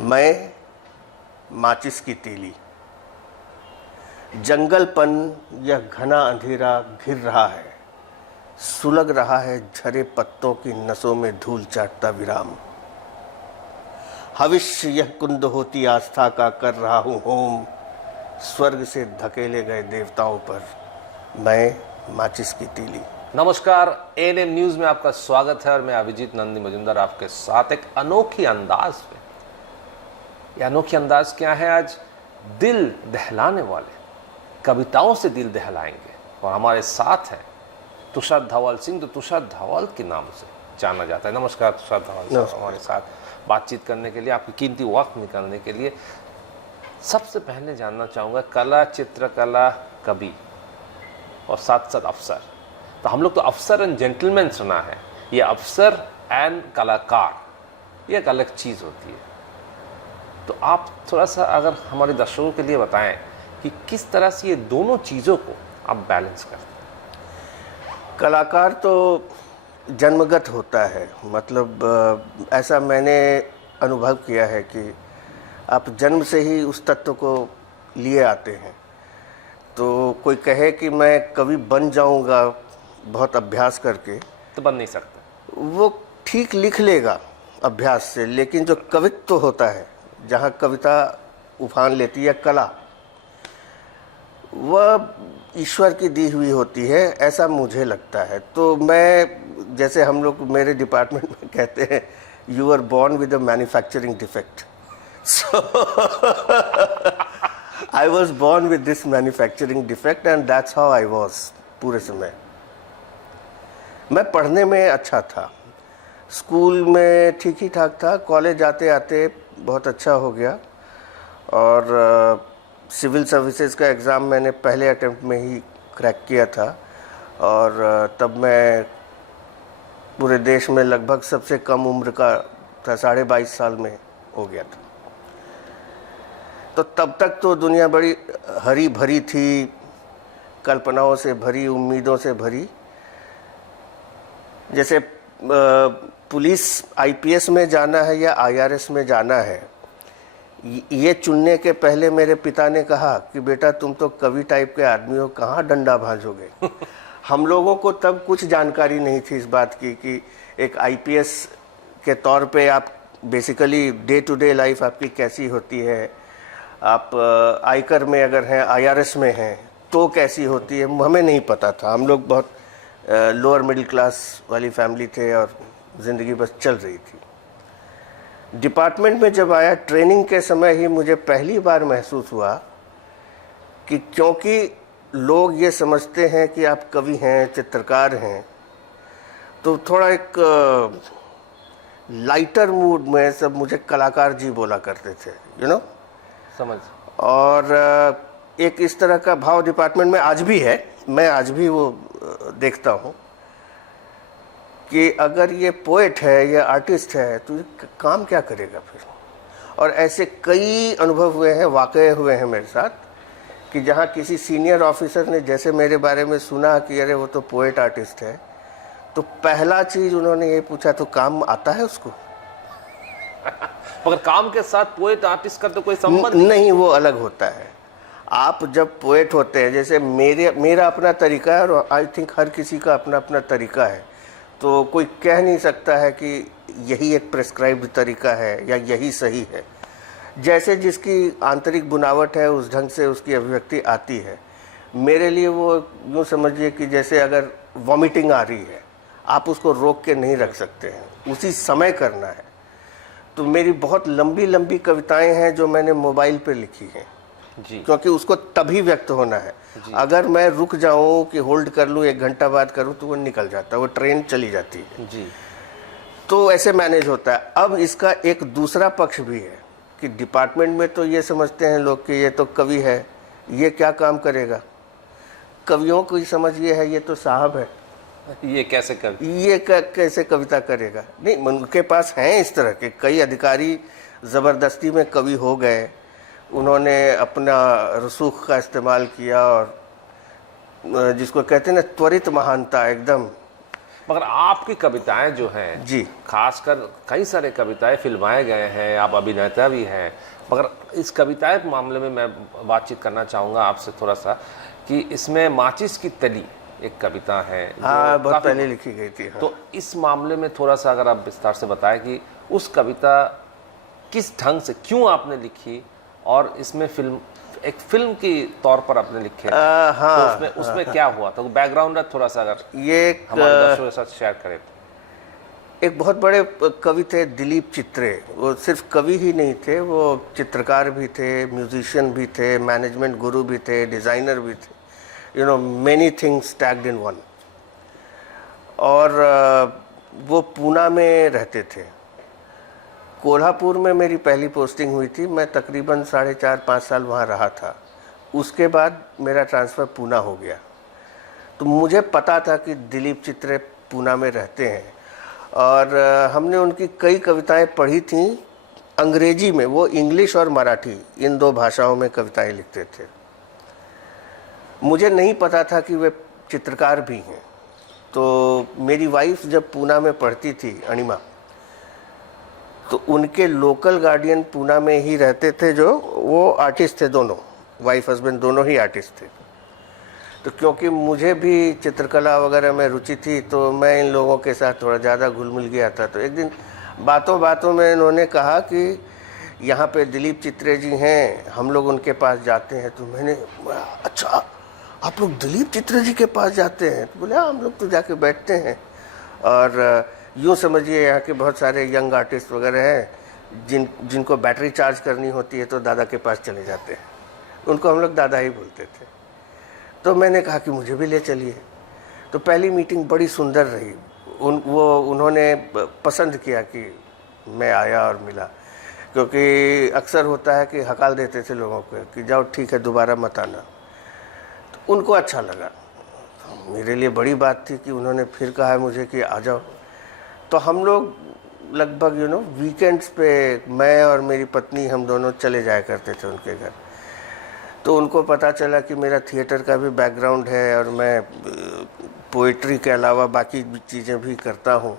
मैं माचिस की तीली। जंगलपन यह घना अंधेरा घिर रहा है, सुलग रहा है झरे पत्तों की नसों में धूल चाटता विराम। हविष्य यह कुंद होती आस्था का कर रहा हूँ होम, स्वर्ग से धकेले गए देवताओं पर मैं माचिस की तीली। नमस्कार, एएनएम न्यूज में आपका स्वागत है और मैं अभिजीत नंदी मजुमदार आपके साथ एक अनोखी अंदाज में। यह अनोखी अंदाज क्या है? आज दिल दहलाने वाले कविताओं से दिल दहलाएंगे और हमारे साथ हैं तुषार धवल सिंह, तो तुषार धवल के नाम से जाना जाता है। नमस्कार तुषार धवल साहब, हमारे साथ बातचीत करने के लिए, आपकी कीमती वक्त निकालने के लिए। सबसे पहले जानना चाहूँगा, कला, चित्रकला, कवि और साथ साथ अफसर, तो हम लोग तो अफसर एंड जेंटलमैन सुना है, ये अफसर एंड कलाकार ये एक अलग चीज़ होती है। तो आप थोड़ा सा अगर हमारे दर्शकों के लिए बताएं कि किस तरह से ये दोनों चीज़ों को आप बैलेंस करते हैं। कलाकार तो जन्मगत होता है, मतलब ऐसा मैंने अनुभव किया है कि आप जन्म से ही उस तत्व को लिए आते हैं। तो कोई कहे कि मैं कवि बन जाऊंगा बहुत अभ्यास करके, तो बन नहीं सकते। वो ठीक लिख लेगा अभ्यास से, लेकिन जो कवित्व होता है, जहाँ कविता उफान लेती है, कला, वह ईश्वर की दी हुई होती है, ऐसा मुझे लगता है। तो मैं, जैसे हम लोग मेरे डिपार्टमेंट में कहते हैं, you are born with a manufacturing defect. So I was born with this manufacturing defect and that's how I was पूरे समय। मैं पढ़ने में अच्छा था, स्कूल में ठीक ही ठाक था, कॉलेज जाते आते बहुत अच्छा हो गया और सिविल सर्विसेज का एग्ज़ाम मैंने पहले अटेम्प्ट में ही क्रैक किया था और तब मैं पूरे देश में लगभग सबसे कम उम्र का था, 22.5 साल में हो गया था। तो तब तक तो दुनिया बड़ी हरी भरी थी, कल्पनाओं से भरी, उम्मीदों से भरी। जैसे पुलिस आईपीएस में जाना है या आईआरएस में जाना है, ये चुनने के पहले मेरे पिता ने कहा कि बेटा तुम तो कवि टाइप के आदमी हो, कहाँ डंडा भांजोगे। हम लोगों को तब कुछ जानकारी नहीं थी इस बात की कि एक आईपीएस के तौर पे आप basically day to day life आपकी कैसी होती है, आप आयकर में अगर हैं, आईआरएस में हैं तो कैसी होती है, हमें नहीं पता था। हम लोग बहुत लोअर मिडिल क्लास वाली फैमिली थे और ज़िंदगी बस चल रही थी। डिपार्टमेंट में जब आया, ट्रेनिंग के समय ही मुझे पहली बार महसूस हुआ कि क्योंकि लोग ये समझते हैं कि आप कवि हैं, चित्रकार हैं, तो थोड़ा एक लाइटर मूड में सब मुझे कलाकार जी बोला करते थे, यू नो, समझ। और एक इस तरह का भाव डिपार्टमेंट में आज भी है। मैं आज भी वो देखता हूँ कि अगर ये पोएट है या आर्टिस्ट है तो ये काम क्या करेगा फिर। और ऐसे कई अनुभव हुए हैं, वाक़ये हुए हैं मेरे साथ कि जहाँ किसी सीनियर ऑफिसर ने जैसे मेरे बारे में सुना कि अरे वो तो पोएट आर्टिस्ट है, तो पहला चीज़ उन्होंने ये पूछा, तो काम आता है उसको? मगर काम के साथ पोएट आर्टिस्ट का तो कोई संबंध नहीं, वो अलग होता है। आप जब पोएट होते हैं, जैसे मेरा अपना तरीका है और आई थिंक हर किसी का अपना अपना तरीका है, तो कोई कह नहीं सकता है कि यही एक प्रेस्क्राइब्ड तरीका है या यही सही है। जैसे जिसकी आंतरिक बुनावट है उस ढंग से उसकी अभिव्यक्ति आती है। मेरे लिए वो यूँ समझिए कि जैसे अगर वॉमिटिंग आ रही है, आप उसको रोक के नहीं रख सकते हैं, उसी समय करना है। तो मेरी बहुत लंबी लंबी कविताएं हैं जो मैंने मोबाइल पे लिखी हैं जी, क्योंकि उसको तभी व्यक्त होना है। अगर मैं रुक जाऊं कि होल्ड कर लूं, 1 घंटा बाद करूं, तो वो निकल जाता है, वो ट्रेन चली जाती है जी। तो ऐसे मैनेज होता है। अब इसका एक दूसरा पक्ष भी है कि डिपार्टमेंट में तो ये समझते हैं लोग कि ये तो कवि है, ये क्या काम करेगा। कवियों की समझ ये है, ये तो साहब है, ये कैसे कर, ये कैसे कविता करेगा। नहीं, उनके पास हैं इस तरह के कई अधिकारी, ज़बरदस्ती में कवि हो गए, उन्होंने अपना रसूख का इस्तेमाल किया और जिसको कहते हैं ना त्वरित महानता, एकदम मगर आपकी कविताएं जो हैं जी, खासकर कई सारे कविताएं फिल्माए गए हैं, आप अभिनेता भी हैं, मगर इस कविताएं के मामले में मैं बातचीत करना चाहूँगा आपसे थोड़ा सा कि इसमें माचिस की तली एक कविता है जो हाँ, बहुत काफी- पहले लिखी गई थी। हाँ। तो इस मामले में थोड़ा सा अगर आप विस्तार से बताएं कि उस कविता किस ढंग से क्यों आपने लिखी और इसमें एक फिल्म की तौर पर आपने लिखे हाँ, तो उसमें क्या हुआ तो बैकग्राउंड थोड़ा सा अगर ये एक हमारे दर्शकों के साथ शेयर करें तो। एक बहुत बड़े कवि थे दिलीप चित्रे। वो सिर्फ कवि ही नहीं थे, वो चित्रकार भी थे, म्यूजिशियन भी थे, मैनेजमेंट गुरु भी थे, डिज़ाइनर भी थे, you know many things tagged in one. और वो पूना में रहते थे। कोल्हापुर में मेरी पहली पोस्टिंग हुई थी, मैं तकरीबन 4.5-5 साल वहाँ रहा था। उसके बाद मेरा ट्रांसफ़र पूना हो गया। तो मुझे पता था कि दिलीप चित्रे पूना में रहते हैं और हमने उनकी कई कविताएं पढ़ी थीं अंग्रेजी में। वो इंग्लिश और मराठी इन 2 भाषाओं में कविताएं लिखते थे। मुझे नहीं पता था कि वे चित्रकार भी हैं। तो मेरी वाइफ जब पूना में पढ़ती थी, अणिमा, तो उनके लोकल गार्डियन पूना में ही रहते थे, जो वो आर्टिस्ट थे, दोनों वाइफ हस्बैंड दोनों ही आर्टिस्ट थे। तो क्योंकि मुझे भी चित्रकला वगैरह में रुचि थी तो मैं इन लोगों के साथ थोड़ा ज़्यादा घुल मिल गया था। तो एक दिन बातों बातों में इन्होंने कहा कि यहाँ पे दिलीप चित्रे जी हैं, हम लोग उनके पास जाते हैं। तो मैंने, अच्छा आप लोग दिलीप चित्रे जी के पास जाते हैं? तो बोले हाँ, हम लोग तो जाके बैठते हैं। और यूँ समझिए यहाँ के बहुत सारे यंग आर्टिस्ट वगैरह हैं जिनको बैटरी चार्ज करनी होती है तो दादा के पास चले जाते हैं। उनको हम लोग दादा ही बोलते थे। तो मैंने कहा कि मुझे भी ले चलिए। तो पहली मीटिंग बड़ी सुंदर रही। उन्होंने पसंद किया कि मैं आया और मिला, क्योंकि अक्सर होता है कि हकाल देते थे लोगों को कि जाओ ठीक है, दोबारा मत आना। तो उनको अच्छा लगा। मेरे लिए बड़ी बात थी कि उन्होंने फिर कहा मुझे कि आ जाओ। तो हम लोग लगभग वीकेंड्स पे मैं और मेरी पत्नी हम दोनों चले जाया करते थे उनके घर। तो उनको पता चला कि मेरा थिएटर का भी बैकग्राउंड है और मैं पोइट्री के अलावा बाकी चीज़ें भी करता हूँ।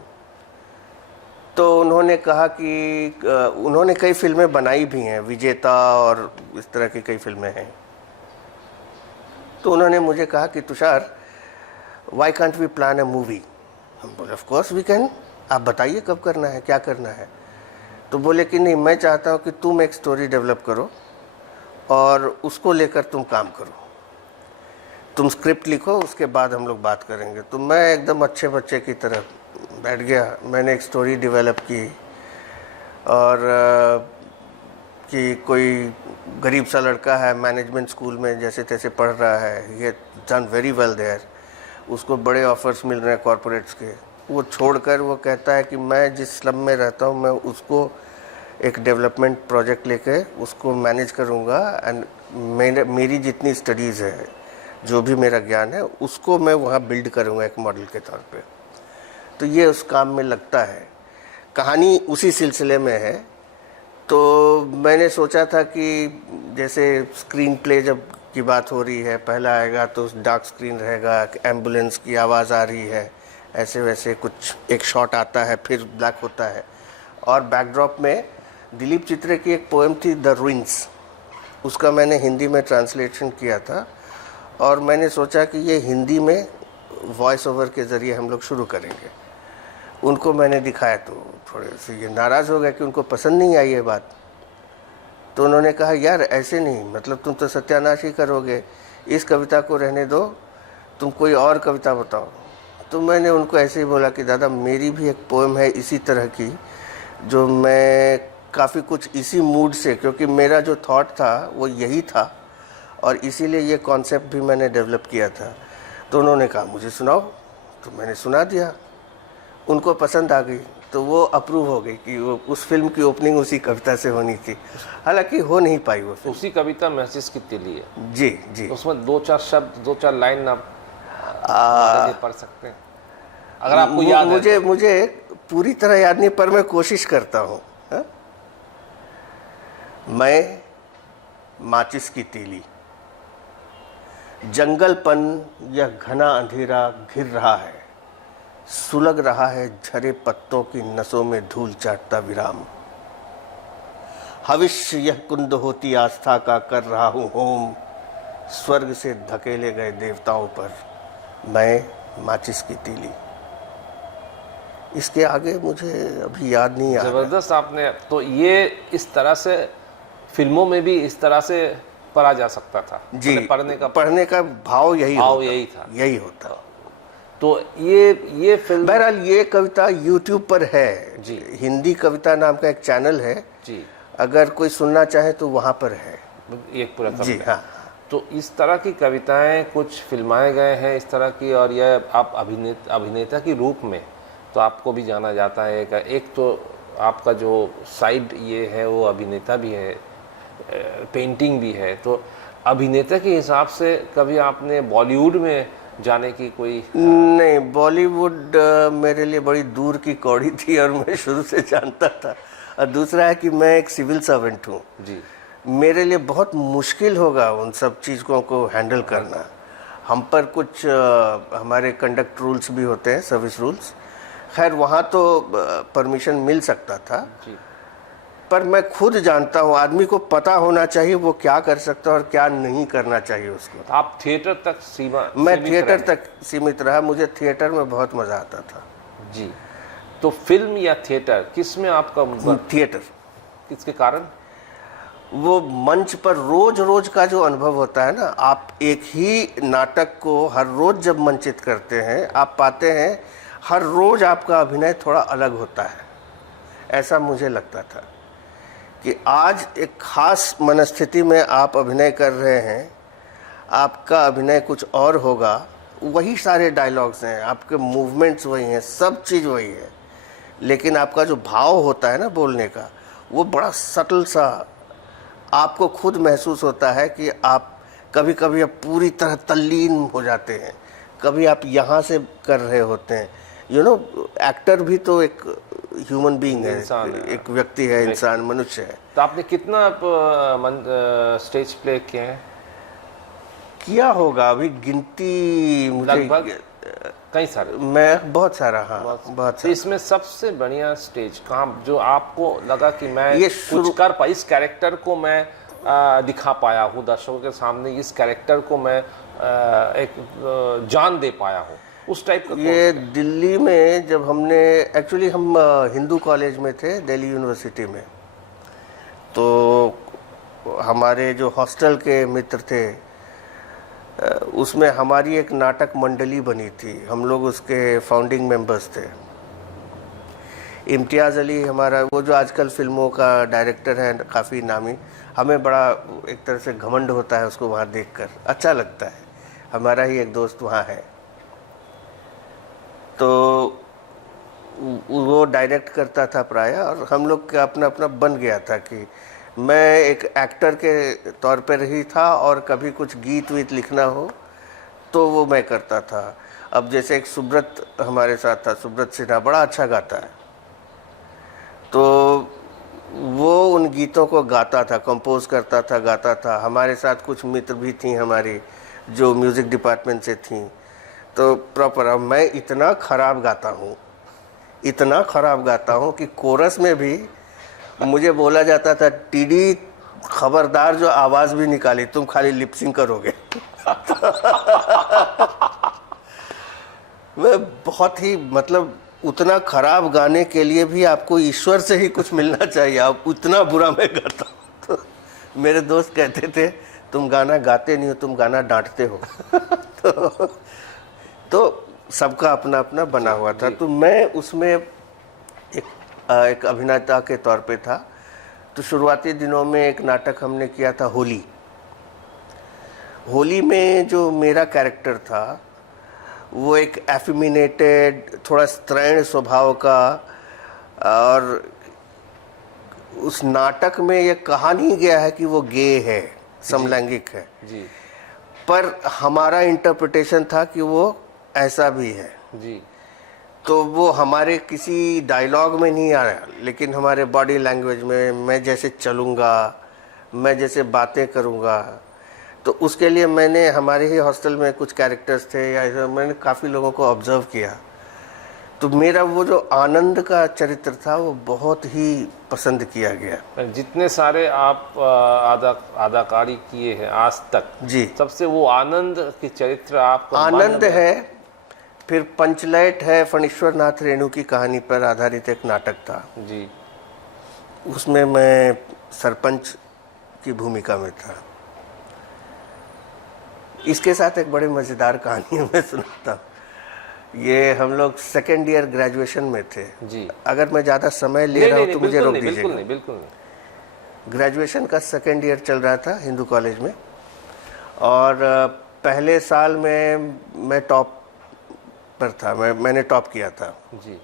तो उन्होंने कहा कि उन्होंने कई फिल्में बनाई भी हैं, विजेता और इस तरह की कई फिल्में हैं। तो उन्होंने मुझे कहा कि Tushar, why can't we plan a movie? हम बोले ऑफ कोर्स वी कैन, आप बताइए कब करना है, क्या करना है। तो बोले कि नहीं, मैं चाहता हूँ कि तुम एक स्टोरी डेवलप करो और उसको लेकर तुम काम करो, तुम स्क्रिप्ट लिखो, उसके बाद हम लोग बात करेंगे। तो मैं एकदम अच्छे बच्चे की तरह बैठ गया। मैंने एक स्टोरी डेवलप की और कि कोई गरीब सा लड़का है, मैनेजमेंट स्कूल में जैसे तैसे पढ़ रहा है, ये डन वेरी वेल देयर, उसको बड़े ऑफर्स मिल रहे हैं कॉरपोरेट्स के। वो छोड़कर वो कहता है कि मैं जिस स्लम में रहता हूँ मैं उसको एक डेवलपमेंट प्रोजेक्ट लेके उसको मैनेज करूँगा एंड मेरी जितनी स्टडीज़ है, जो भी मेरा ज्ञान है, उसको मैं वहाँ बिल्ड करूँगा एक मॉडल के तौर पे। तो ये उस काम में लगता है। कहानी उसी सिलसिले में है। तो मैंने सोचा था कि जैसे स्क्रीन प्ले जब की बात हो रही है, पहला आएगा तो डार्क स्क्रीन रहेगा, एम्बुलेंस की आवाज़ आ रही है, ऐसे वैसे कुछ एक शॉट आता है, फिर ब्लैक होता है। और बैकड्रॉप में दिलीप चित्रे की एक पोएम थी द रुइंस, उसका मैंने हिंदी में ट्रांसलेशन किया था और मैंने सोचा कि ये हिंदी में वॉइस ओवर के ज़रिए हम लोग शुरू करेंगे। उनको मैंने दिखाया तो थोड़े से ये नाराज़ हो गए कि उनको पसंद नहीं आई ये बात। तो उन्होंने कहा यार ऐसे नहीं, मतलब तुम तो सत्यानाश ही करोगे, इस कविता को रहने दो, तुम कोई और कविता बताओ। तो मैंने उनको ऐसे ही बोला कि दादा मेरी भी एक पोएम है इसी तरह की, जो मैं काफ़ी कुछ इसी मूड से, क्योंकि मेरा जो थॉट था वो यही था और इसीलिए ये कॉन्सेप्ट भी मैंने डेवलप किया था। तो उन्होंने कहा मुझे सुनाओ। तो मैंने सुना दिया, उनको पसंद आ गई, तो वो अप्रूव हो गई कि वो उस फिल्म की ओपनिंग उसी कविता से होनी थी। हालांकि हो नहीं पाई वो फिल्म। उसी कविता मैसेज की तिली है जी जी। उसमें 2-4 शब्द 2-4 लाइन आप हमारे लिए पढ़ सकते हैं अगर आपको याद है तो। मुझे पूरी तरह याद नहीं, पर मैं कोशिश करता हूँ। मैं माचिस की तीली, जंगलपन यह घना अंधेरा घिर रहा है, सुलग रहा है झरे पत्तों की नसों में धूल चाटता विराम। हविष्य यह कुंद होती आस्था का कर रहा हूँ होम, स्वर्ग से धकेले गए देवताओं पर मैं माचिस की तीली। इसके आगे मुझे अभी याद नहीं आ रहा। जबरदस्त आपने, तो ये इस तरह से फिल्मों में भी इस तरह से पढ़ा जा सकता था। जी, पढ़ने का भाव यही था, यही होता। तो ये फिल्म, बहरहाल ये कविता YouTube पर है जी। हिंदी कविता नाम का एक चैनल है जी, अगर कोई सुनना चाहे तो वहाँ पर है। एक पूरा जी हाँ। तो इस तरह की कविताएं कुछ फिल्माए गए हैं इस तरह की, और यह आप अभिनेता के रूप में तो आपको भी जाना जाता है। एक तो आपका जो साइड ये है वो अभिनेता भी है, पेंटिंग भी है, तो अभिनेता के हिसाब से कभी आपने बॉलीवुड में जाने की कोई? नहीं, बॉलीवुड मेरे लिए बड़ी दूर की कौड़ी थी और मैं शुरू से जानता था। और दूसरा है कि मैं एक सिविल सर्वेंट हूँ जी। मेरे लिए बहुत मुश्किल होगा उन सब चीज़ों को हैंडल करना। हम पर कुछ हमारे कंडक्ट रूल्स भी होते हैं, सर्विस रूल्स। खैर वहाँ तो परमिशन मिल सकता था जी। पर मैं खुद जानता हूँ आदमी को पता होना चाहिए वो क्या कर सकता है और क्या नहीं करना चाहिए उसको। आप थिएटर तक मैं थिएटर तक सीमित रहा। मुझे थिएटर में बहुत मज़ा आता था। जी। तो फिल्म या थिएटर, किस में आपका? थिएटर। किसके कारण? वो मंच पर रोज रोज का जो अनुभव होता है ना, आप एक ही नाटक को हर रोज जब मंचित करते हैं आप पाते हैं हर रोज आपका अभिनय थोड़ा अलग होता है। ऐसा मुझे लगता था कि आज एक खास मनस्थिति में आप अभिनय कर रहे हैं, आपका अभिनय कुछ और होगा, वही सारे डायलॉग्स हैं, आपके मूवमेंट्स वही हैं, सब चीज़ वही है, लेकिन आपका जो भाव होता है ना बोलने का, वो बड़ा सटल सा आपको खुद महसूस होता है कि आप कभी कभी आप पूरी तरह तल्लीन हो जाते हैं, कभी आप यहाँ से कर रहे होते हैं। एक्टर भी तो एक ह्यूमन बीइंग है, एक व्यक्ति है, इंसान, मनुष्य है। तो आपने कितना स्टेज प्ले किए हैं? किया होगा अभी गिनती मुझे लगभग कई सारे। मैं बहुत सारा, हाँ बहुत तो सारा। इसमें सबसे बढ़िया स्टेज कहाँ जो आपको लगा कि मैं ये कुछ कर पाई, इस कैरेक्टर को मैं दिखा पाया हूँ दर्शकों के सामने, इस कैरेक्टर को मैं एक जान दे पाया हूँ, उस टाइप का? ये दिल्ली में जब हमने, एक्चुअली हम हिंदू कॉलेज में थे दिल्ली यूनिवर्सिटी में, तो हमारे जो हॉस्टल के मित्र थे उसमें हमारी एक नाटक मंडली बनी थी। हम लोग उसके फाउंडिंग मेंबर्स थे। इम्तियाज़ अली हमारा, वो जो आजकल फिल्मों का डायरेक्टर है, काफ़ी नामी, हमें बड़ा एक तरह से घमंड होता है उसको वहाँ देखकर, अच्छा लगता है। हमारा ही एक दोस्त वहाँ है, तो वो डायरेक्ट करता था प्राय, और हम लोग का अपना अपना बन गया था कि मैं एक एक्टर के तौर पर ही था और कभी कुछ गीत वीत लिखना हो तो वो मैं करता था। अब जैसे एक सुब्रत हमारे साथ था, सुब्रत सिन्हा बड़ा अच्छा गाता है, तो वो उन गीतों को गाता था, कंपोज करता था, गाता था। हमारे साथ कुछ मित्र भी थी हमारी जो म्यूज़िक डिपार्टमेंट से थी, तो प्रॉपर। अब मैं इतना ख़राब गाता हूँ, इतना ख़राब गाता हूँ कि कोरस में भी मुझे बोला जाता था, टीडी खबरदार जो आवाज़ भी निकाली तुम खाली लिपसिंग करोगे। मैं बहुत ही, मतलब उतना खराब गाने के लिए भी आपको ईश्वर से ही कुछ मिलना चाहिए, आप उतना बुरा मैं गाता हूँ। तो मेरे दोस्त कहते थे तुम गाना गाते नहीं हो, तुम गाना डांटते हो। तो सबका अपना अपना बना हुआ था। तो मैं उसमें एक अभिनेता के तौर पे था। तो शुरुआती दिनों में एक नाटक हमने किया था होली। होली में जो मेरा कैरेक्टर था वो एक एफिमिनेटेड, थोड़ा स्त्रैण स्वभाव का, और उस नाटक में ये कहा नहीं गया है कि वो गे है, समलैंगिक है जी, पर हमारा इंटरप्रिटेशन था कि वो ऐसा भी है जी। तो वो हमारे किसी डायलॉग में नहीं आ रहा, लेकिन हमारे बॉडी लैंग्वेज में, मैं जैसे चलूँगा, मैं जैसे बातें करूँगा। तो उसके लिए मैंने, हमारे ही हॉस्टल में कुछ कैरेक्टर्स थे या ऐसा, मैंने काफ़ी लोगों को ऑब्जर्व किया तो मेरा वो जो आनंद का चरित्र था वो बहुत ही पसंद किया गया। जितने सारे आप अदाकारी किए हैं आज तक, जी, सबसे वो आनंद के चरित्र आपका आनंद है। फिर पंचलैट है, फणीश्वर नाथ रेणु की कहानी पर आधारित एक नाटक था जी। उसमें मैं सरपंच की भूमिका में था। इसके साथ एक बड़ी मज़ेदार कहानी मैं सुनाता हूँ। ये हम लोग सेकेंड ईयर ग्रेजुएशन में थे जी। अगर मैं ज़्यादा समय ले रहा हूँ तो मुझे रोक बिल्कुल दीजिएगा। नहीं, बिल्कुल नहीं। ग्रेजुएशन का सेकेंड ईयर चल रहा था हिंदू कॉलेज में, और पहले साल में मैं टॉप पर था, मैंने टॉप किया था जी।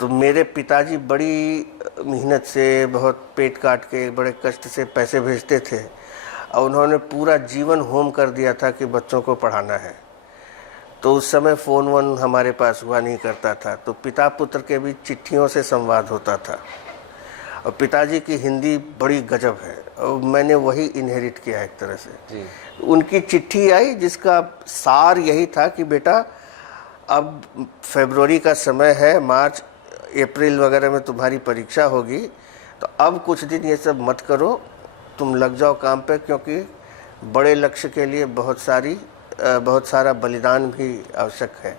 तो मेरे पिताजी बड़ी मेहनत से, बहुत पेट काट के, बड़े कष्ट से पैसे भेजते थे, और उन्होंने पूरा जीवन होम कर दिया था कि बच्चों को पढ़ाना है। तो उस समय फ़ोन वोन हमारे पास हुआ नहीं करता था, तो पिता पुत्र के बीच चिट्ठियों से संवाद होता था। और पिताजी की हिंदी बड़ी गजब है, और मैंने वही इनहेरिट किया एक तरह से जी। उनकी चिट्ठी आई जिसका सार यही था कि बेटा अब फरवरी का समय है, मार्च अप्रैल वगैरह में तुम्हारी परीक्षा होगी, तो अब कुछ दिन ये सब मत करो, तुम लग जाओ काम पे, क्योंकि बड़े लक्ष्य के लिए बहुत सारा बलिदान भी आवश्यक है।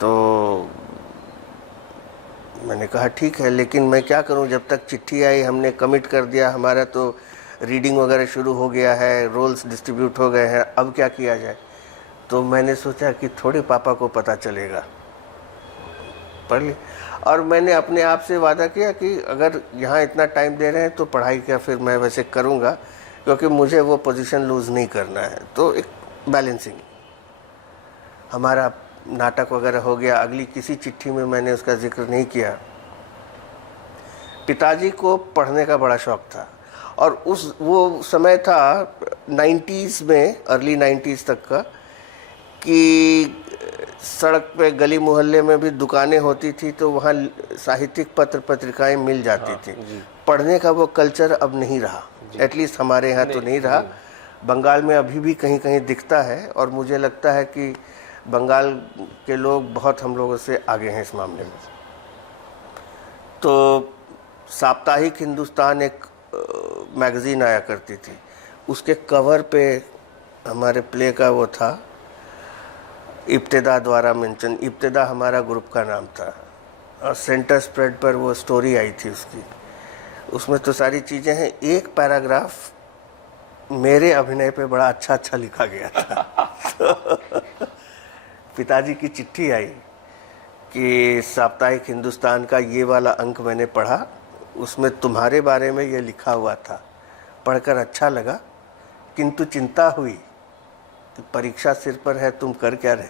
तो मैंने कहा ठीक है, लेकिन मैं क्या करूं, जब तक चिट्ठी आई हमने कमिट कर दिया, हमारा तो रीडिंग वगैरह शुरू हो गया है, रोल्स डिस्ट्रीब्यूट हो गए हैं, अब क्या किया जाए। तो मैंने सोचा कि थोड़े पापा को पता चलेगा, पढ़ ली। और मैंने अपने आप से वादा किया कि अगर यहाँ इतना टाइम दे रहे हैं तो पढ़ाई क्या फिर मैं वैसे करूँगा, क्योंकि मुझे वो पोजीशन लूज़ नहीं करना है। तो एक बैलेंसिंग, हमारा नाटक वगैरह हो गया। अगली किसी चिट्ठी में मैंने उसका जिक्र नहीं किया। पिताजी को पढ़ने का बड़ा शौक़ था, और वो समय था 90s में, अर्ली 90s तक का, कि सड़क पे गली मोहल्ले में भी दुकानें होती थी, तो वहाँ साहित्यिक पत्र पत्रिकाएं मिल जाती थी। पढ़ने का वो कल्चर अब नहीं रहा, एटलीस्ट हमारे यहाँ तो नहीं रहा। बंगाल में अभी भी कहीं कहीं दिखता है, और मुझे लगता है कि बंगाल के लोग बहुत हम लोगों से आगे हैं इस मामले में। तो साप्ताहिक हिंदुस्तान एक मैगज़ीन आया करती थी, उसके कवर पे हमारे प्ले का वो था, इब्तिदा द्वारा मेंशन। इब्तिदा हमारा ग्रुप का नाम था, और सेंटर स्प्रेड पर वो स्टोरी आई थी उसकी। उसमें तो सारी चीज़ें हैं। एक पैराग्राफ मेरे अभिनय पे बड़ा अच्छा लिखा गया था। पिताजी की चिट्ठी आई कि साप्ताहिक हिंदुस्तान का ये वाला अंक मैंने पढ़ा, उसमें तुम्हारे बारे में ये लिखा हुआ था, पढ़कर अच्छा लगा, किंतु चिंता हुई कि परीक्षा सिर पर है, तुम कर क्या रहे।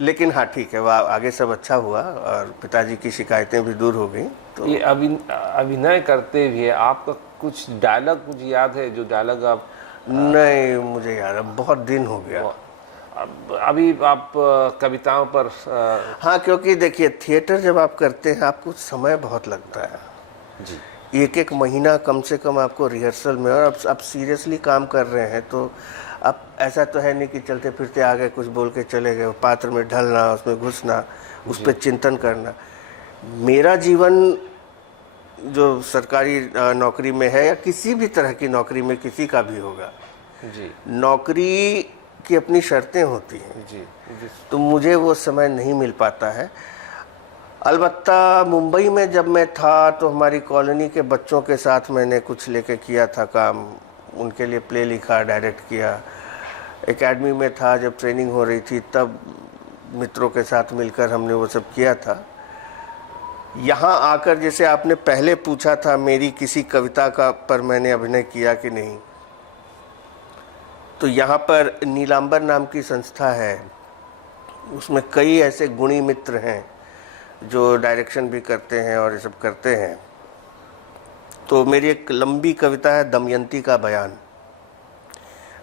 लेकिन हाँ ठीक है, वह आगे सब अच्छा हुआ, और पिताजी की शिकायतें भी दूर हो गई। तो ये अभिनय करते हुए आपका कुछ डायलॉग कुछ याद है, जो डायलॉग आप? नहीं, मुझे याद है, बहुत दिन हो गया। अभी आप कविताओं पर? हाँ, क्योंकि देखिए थिएटर जब आप करते हैं आपको समय बहुत लगता है जी। एक महीना कम से कम आपको रिहर्सल में, और अब आप सीरियसली काम कर रहे हैं, तो अब ऐसा तो है नहीं कि चलते फिरते आ गए, कुछ बोल के चले गए। पात्र में ढलना, उसमें घुसना, उस पर चिंतन करना। मेरा जीवन जो सरकारी नौकरी में है, या किसी भी तरह की नौकरी में किसी का भी होगा जी, नौकरी की अपनी शर्तें होती हैं जी, जी। तो मुझे वो समय नहीं मिल पाता है। अलबत्ता मुंबई में जब मैं था तो हमारी कॉलोनी के बच्चों के साथ मैंने कुछ लेके किया था काम, उनके लिए प्ले लिखा, डायरेक्ट किया। एकेडमी में था जब ट्रेनिंग हो रही थी, तब मित्रों के साथ मिलकर हमने वो सब किया था। यहाँ आकर, जैसे आपने पहले पूछा था मेरी किसी कविता का पर मैंने अभिनय किया कि नहीं, तो यहाँ पर नीलांबर नाम की संस्था है, उसमें कई ऐसे गुणी मित्र हैं जो डायरेक्शन भी करते हैं और ये सब करते हैं। तो मेरी एक लंबी कविता है दमयंती का बयान।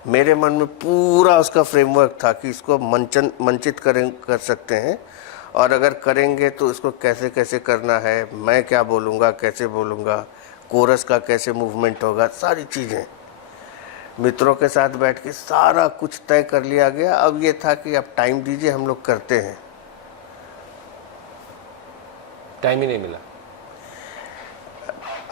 मेरे मन में पूरा उसका फ्रेमवर्क था कि इसको मंचित कर सकते हैं, और अगर करेंगे तो इसको कैसे कैसे करना है, मैं क्या बोलूँगा, कैसे बोलूँगा, कोरस का कैसे मूवमेंट होगा, सारी चीज़ें। मित्रों के साथ बैठ के सारा कुछ तय कर लिया गया। अब ये था कि अब टाइम दीजिए, हम लोग करते हैं। टाइम ही नहीं मिला।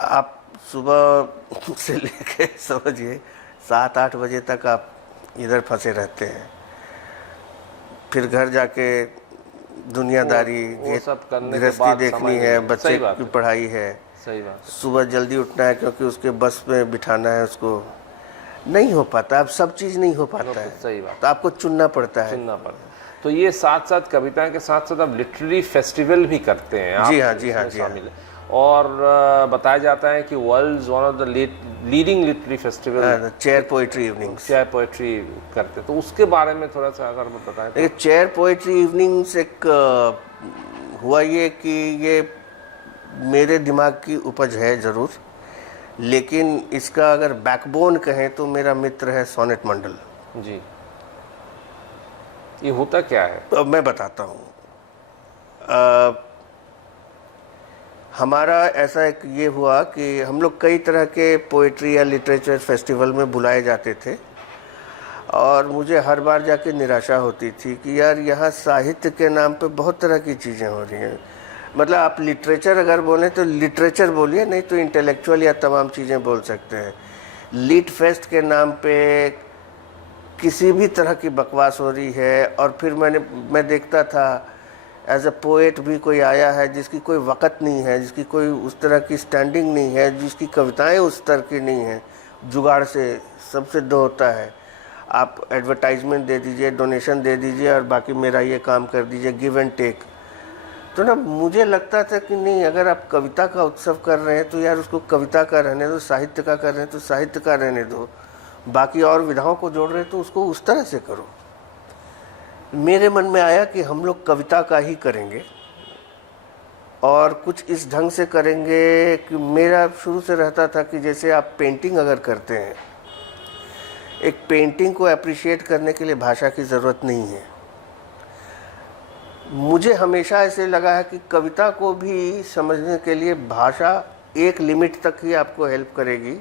आप सुबह से लेके समझिए 7-8 बजे तक आप इधर फंसे रहते हैं, फिर घर जाके दुनियादारी, वो सब करने के गृहस्थी बाद देखनी समय है, नहीं। बच्चे सही बात की है। पढ़ाई है, सही बात है। सुबह जल्दी उठना है क्योंकि उसके बस में बिठाना है उसको, नहीं हो पाता। अब सब चीज़ नहीं हो पाता है, सही बात। तो आपको चुनना पड़ता है। सुनना पड़ता है। तो ये साथ साथ कविताएं के साथ साथ आप लिटरेरी फेस्टिवल भी करते हैं आप? जी हाँ, जी हाँ, इसमें जी हाँ। शामिल है। और बताया जाता है कि world one of the leading literary festival chair poetry evenings, chair poetry करते, तो उसके बारे में थोड़ा सा अगर बताएं तो। देखिए चेयर पोइट्री इवनिंग्स एक हुआ ये कि ये मेरे दिमाग की उपज है ज़रूर, लेकिन इसका अगर बैकबोन कहें तो मेरा मित्र है सोनेट मंडल जी। ये होता क्या है? तो मैं बताता हूँ। हमारा ऐसा एक ये हुआ कि हम लोग कई तरह के पोइट्री या लिटरेचर फेस्टिवल में बुलाए जाते थे, और मुझे हर बार जाके निराशा होती थी कि यार यहाँ साहित्य के नाम पे बहुत तरह की चीज़ें हो रही हैं। मतलब आप लिटरेचर अगर बोलें तो लिटरेचर बोलिए, नहीं तो इंटेलेक्चुअल या तमाम चीज़ें बोल सकते हैं। लीट फेस्ट के नाम पे किसी भी तरह की बकवास हो रही है। और फिर मैं देखता था एज अ पोएट भी कोई आया है जिसकी कोई वक़्त नहीं है, जिसकी कोई उस तरह की स्टैंडिंग नहीं है, जिसकी कविताएं उस तरह की नहीं हैं, जुगाड़ से सब सिद्ध होता है। आप एडवर्टाइजमेंट दे दीजिए, डोनेशन दे दीजिए और बाकी मेरा ये काम कर दीजिए, गिव एंड टेक। तो ना मुझे लगता था कि नहीं, अगर आप कविता का उत्सव कर रहे हैं तो यार उसको कविता का रहने दो, साहित्य का कर रहे हैं तो साहित्य का रहने दो, बाकी और विधाओं को जोड़ रहे हैं तो उसको उस तरह से करो। मेरे मन में आया कि हम लोग कविता का ही करेंगे और कुछ इस ढंग से करेंगे कि मेरा शुरू से रहता था कि जैसे आप पेंटिंग अगर करते हैं, एक पेंटिंग को अप्रिशिएट करने के लिए भाषा की ज़रूरत नहीं है। मुझे हमेशा ऐसे लगा है कि कविता को भी समझने के लिए भाषा एक लिमिट तक ही आपको हेल्प करेगी,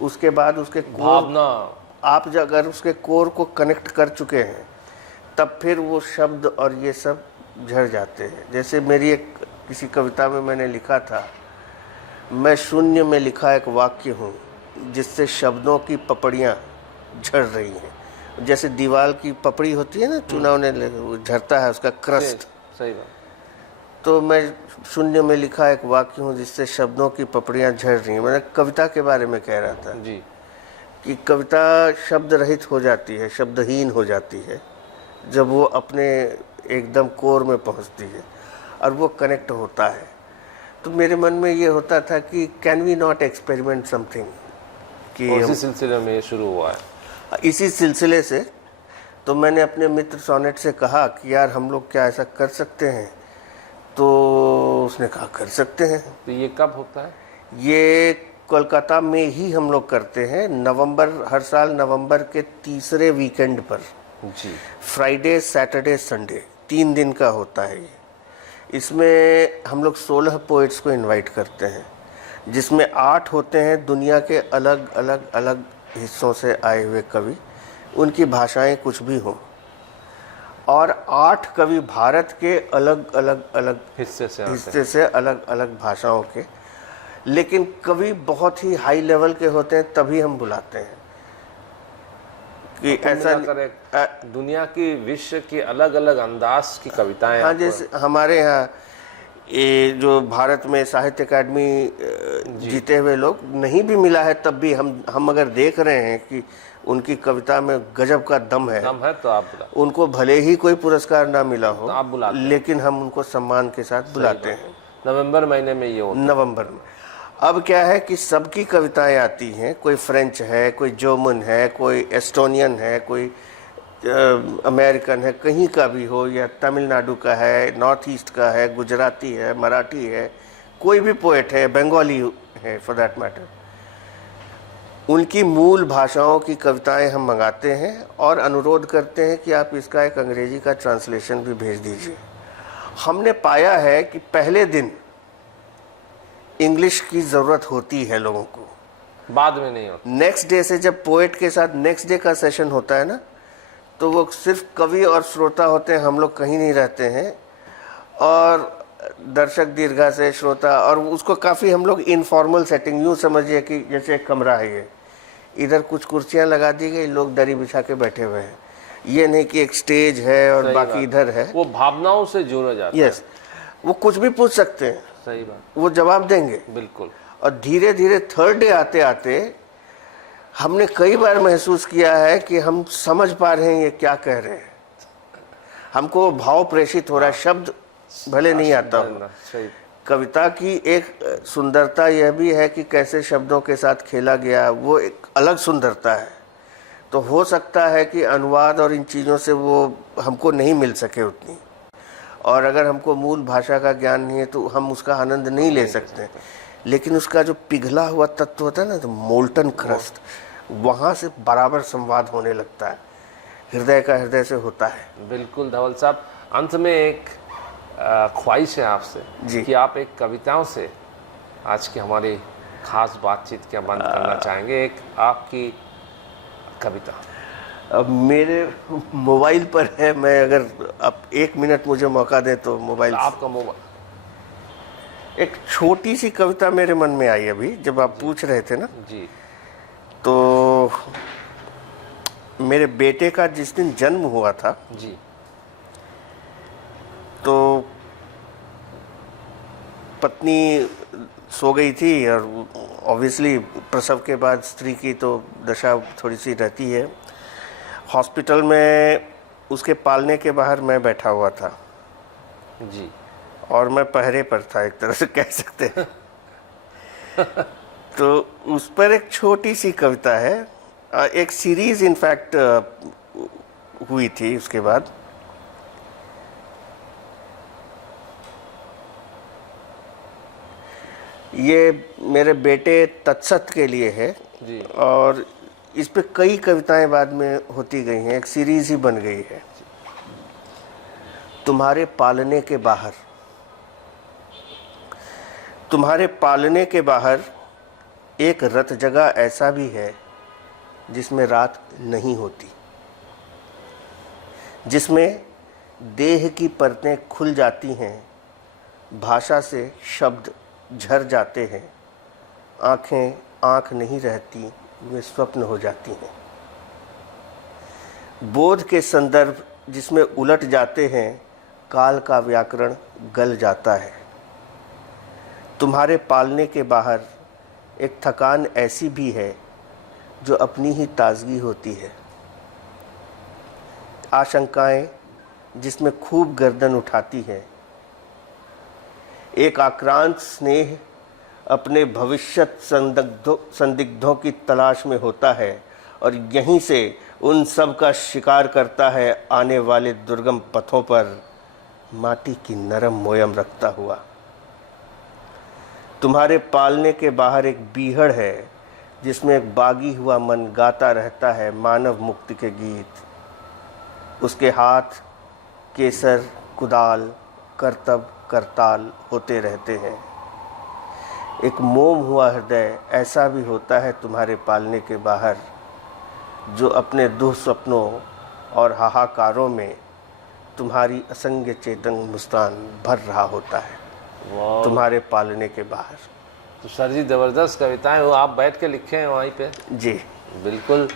उसके बाद उसके भावना, आप अगर उसके कोर को कनेक्ट कर चुके हैं तब फिर वो शब्द और ये सब झड़ जाते हैं। जैसे मेरी एक किसी कविता में मैंने लिखा था, मैं शून्य में लिखा एक वाक्य हूँ जिससे शब्दों की पपड़ियाँ झड़ रही हैं। जैसे दीवार की पपड़ी होती है ना, चूना उन्हें झड़ता है उसका क्रस्ट। सही बात। तो मैं शून्य में लिखा एक वाक्य हूँ जिससे शब्दों की पपड़ियाँ झड़ रही हैं। मैंने कविता के बारे में कह रहा था जी कि कविता शब्द रहित हो जाती है, शब्दहीन हो जाती है जब वो अपने एकदम कोर में पहुंचती है और वो कनेक्ट होता है। तो मेरे मन में ये होता था कि can we not experiment something, कि इसी सिलसिले में ये शुरू हुआ है। इसी सिलसिले से तो मैंने अपने मित्र सोनेट से कहा कि यार हम लोग क्या ऐसा कर सकते हैं, तो उसने कहा कर सकते हैं। तो ये कब होता है? ये कोलकाता में ही हम लोग करते हैं, हर साल नवंबर के तीसरे वीकेंड पर, जी। फ्राइडे सैटरडे संडे 3 दिन का होता है ये। इसमें हम लोग 16 पोइट्स को इनवाइट करते हैं, जिसमें 8 होते हैं दुनिया के अलग अलग अलग हिस्सों से आए हुए कवि, उनकी भाषाएं कुछ भी हों, और 8 कवि भारत के अलग अलग अलग हिस्से से अलग अलग भाषाओं के। लेकिन कवि बहुत ही हाई लेवल के होते हैं, तभी हम बुलाते हैं कि ऐसा दुनिया की, विश्व के अलग अलग अंदाज की कविताएं। हाँ, जैसे हमारे यहाँ ये जो भारत में साहित्य अकादमी जीते हुए लोग नहीं भी मिला है, तब भी हम अगर देख रहे हैं कि उनकी कविता में गजब का दम है तो आप उनको भले ही कोई पुरस्कार ना मिला हो, तो आप बुलाते हैं। लेकिन हम उनको सम्मान के साथ बुलाते हैं। नवंबर महीने में ये होता है। नवंबर में अब क्या है कि सबकी कविताएं आती हैं, कोई फ्रेंच है, कोई जर्मन है, कोई एस्टोनियन है, कोई अमेरिकन है, कहीं का भी हो, या तमिलनाडु का है, नॉर्थ ईस्ट का है, गुजराती है, मराठी है, कोई भी पोएट है, बंगाली है फॉर दैट मैटर, उनकी मूल भाषाओं की कविताएं हम मंगाते हैं और अनुरोध करते हैं कि आप इसका एक अंग्रेजी का ट्रांसलेशन भी भेज दीजिए। हमने पाया है कि पहले दिन इंग्लिश की ज़रूरत होती है लोगों को, बाद में नहीं होता। नेक्स्ट डे से जब पोएट के साथ नेक्स्ट डे का सेशन होता है ना, तो वो सिर्फ कवि और श्रोता होते हैं, हम लोग कहीं नहीं रहते हैं, और दर्शक दीर्घा से श्रोता, और उसको काफ़ी हम लोग इनफॉर्मल सेटिंग, यूँ समझिए कि जैसे एक कमरा है, ये इधर कुछ कुर्सियाँ लगा दी गई, लोग दरी बिछा के बैठे हुए हैं, ये नहीं कि एक स्टेज है और बाकी इधर है। वो भावनाओं से जुड़ा जाता है। यस, वो कुछ भी पूछ सकते हैं, सही बात, वो जवाब देंगे। बिल्कुल। और धीरे धीरे थर्ड डे आते आते हमने कई बार महसूस किया है कि हम समझ पा रहे हैं ये क्या कह रहे हैं, हमको भाव प्रेषित हो रहा है, शब्द भले नहीं आता हो। सही। कविता की एक सुंदरता यह भी है कि कैसे शब्दों के साथ खेला गया, वो एक अलग सुंदरता है। तो हो सकता है कि अनुवाद और इन चीज़ों से वो हमको नहीं मिल सके उतनी, और अगर हमको मूल भाषा का ज्ञान नहीं है तो हम उसका आनंद नहीं ले सकते। लेकिन उसका जो पिघला हुआ तत्व होता है ना, तो मोल्टन क्रस्ट, वहाँ से बराबर संवाद होने लगता है, हृदय का हृदय से होता है। बिल्कुल धवल साहब, अंत में एक ख्वाहिश है आपसे कि आप एक कविताओं से आज की हमारी खास बातचीत क्या बंद करना चाहेंगे। एक आपकी कविता अब मेरे मोबाइल पर है, मैं अगर अब 1 मिनट मुझे मौका दे तो मोबाइल, आपका मोबाइल। एक छोटी सी कविता मेरे मन में आई अभी जब आप पूछ रहे थे ना। जी। तो मेरे बेटे का जिस दिन जन्म हुआ था जी। तो पत्नी सो गई थी, और ऑब्वियसली प्रसव के बाद स्त्री की तो दशा थोड़ी सी रहती है। हॉस्पिटल में उसके पालने के बाहर मैं बैठा हुआ था जी, और मैं पहरे पर था, एक तरह से कह सकते हैं। तो उस पर एक छोटी सी कविता है, एक सीरीज इनफैक्ट हुई थी उसके बाद। ये मेरे बेटे तत्सत के लिए है जी। और इस पे कई कविताएं बाद में होती गई हैं, एक सीरीज ही बन गई है। तुम्हारे पालने के बाहर, तुम्हारे पालने के बाहर एक रत जगह ऐसा भी है जिसमें रात नहीं होती, जिसमें देह की परतें खुल जाती हैं, भाषा से शब्द झर जाते हैं, आँखें आँख नहीं रहती, वे स्वप्न हो जाती हैं। बोध के संदर्भ जिसमें उलट जाते हैं, काल का व्याकरण गल जाता है। तुम्हारे पालने के बाहर एक थकान ऐसी भी है जो अपनी ही ताजगी होती है। आशंकाएं जिसमें खूब गर्दन उठाती है, एक आक्रांत स्नेह अपने भविष्यत संदिग्धों की तलाश में होता है और यहीं से उन सब का शिकार करता है, आने वाले दुर्गम पथों पर माटी की नरम मोयम रखता हुआ। तुम्हारे पालने के बाहर एक बीहड़ है जिसमें एक बागी हुआ मन गाता रहता है मानव मुक्ति के गीत। उसके हाथ केसर, कुदाल, करतब, करताल होते रहते हैं। एक मोम हुआ हृदय ऐसा भी होता है तुम्हारे पालने के बाहर, जो अपने दुःस्वप्नों और हाहाकारों में तुम्हारी असंग चेतन मुस्कान भर रहा होता है तुम्हारे पालने के बाहर। तो सर जी ज़बरदस्त कविताएं हो, आप बैठ के लिखे हैं वहीं पे। जी बिल्कुल,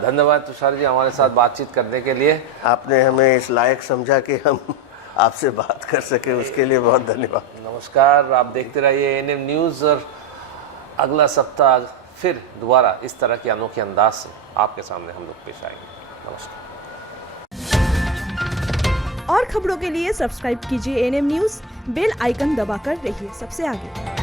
धन्यवाद तुषार जी हमारे साथ बातचीत करने के लिए। आपने हमें इस लायक समझा कि हम आपसे बात कर सके, उसके लिए बहुत धन्यवाद। नमस्कार, आप देखते रहिए एएनएम न्यूज़, और अगला सप्ताह फिर दोबारा इस तरह के अनोखे अंदाज से आपके सामने हम लोग पेश आएंगे। नमस्कार। और खबरों के लिए सब्सक्राइब कीजिए एएनएम न्यूज़, बेल आइकन दबाकर रहिए सबसे आगे।